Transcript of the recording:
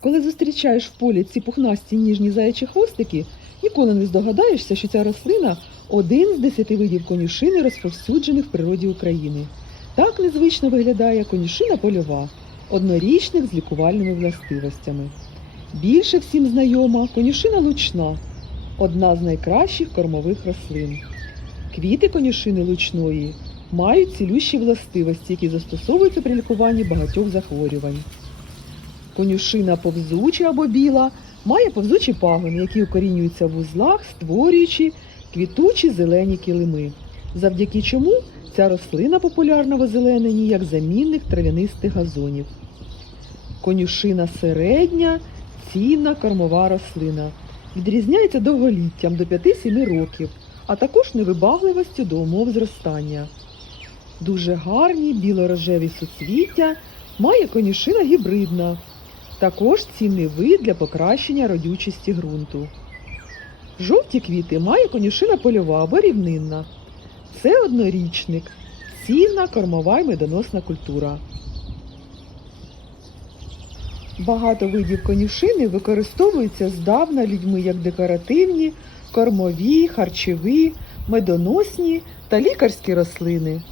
Коли зустрічаєш в полі ці пухнасті ніжні заячі хвостики, ніколи не здогадаєшся, що ця рослина один з десяти видів конюшини, розповсюджених в природі України. Так незвично виглядає конюшина польова, однорічник з лікувальними властивостями. Більше всім знайома конюшина лучна, одна з найкращих кормових рослин. Квіти конюшини лучної мають цілющі властивості, які застосовуються при лікуванні багатьох захворювань. Конюшина повзуча або біла має повзучі пагони, які укорінюються в узлах, створюючи квітучі зелені килими, завдяки чому ця рослина популярна в озелененні як замінник трав'янистих газонів. Конюшина середня, цінна кормова рослина. Відрізняється довголіттям до 5-7 років, а також невибагливістю до умов зростання. Дуже гарні біло-рожеві суцвіття має конюшина гібридна, також цінний вид для покращення родючості ґрунту. Жовті квіти має конюшина польова або рівнинна. Це однорічник, цінна кормова й медоносна культура. Багато видів конюшини використовуються здавна людьми як декоративні, кормові, харчові, медоносні та лікарські рослини.